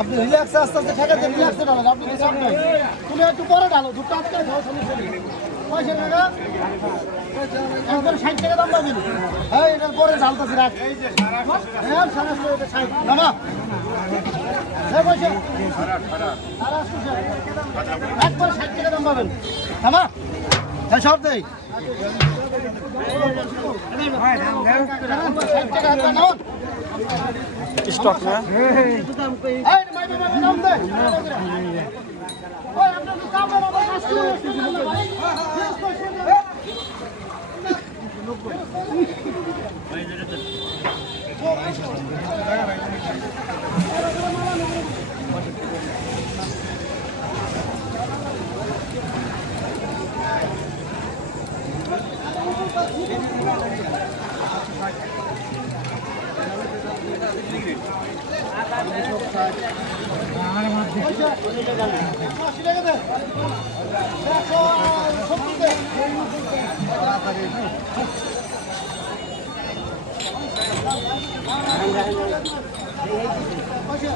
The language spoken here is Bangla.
আপনি রিল্যাক্সে আস্তে আস্তে ঠেকাতে রিল্যাক্সে ঢালেন, আপনি তো চাপ নাই, তুমি একটু পরে ঢালো, দুটো আটকে খাও, সমস্যা নেই। পয়সা টাকা একবার 60 টাকা দাম পাবেন। হ্যাঁ এটার পরে ঢালতেছি রাখ, হ্যাঁ 60 এটা 60 নামা, হ্যাঁ পয়সা একবার 60 টাকা দাম পাবেন নামা, হ্যাঁ সব দেই 60 টাকা একবার নাও স্টক না এই মাই বাবা নাম দে ওই আপনার তো কাম বাবা কাজ করে পয়সা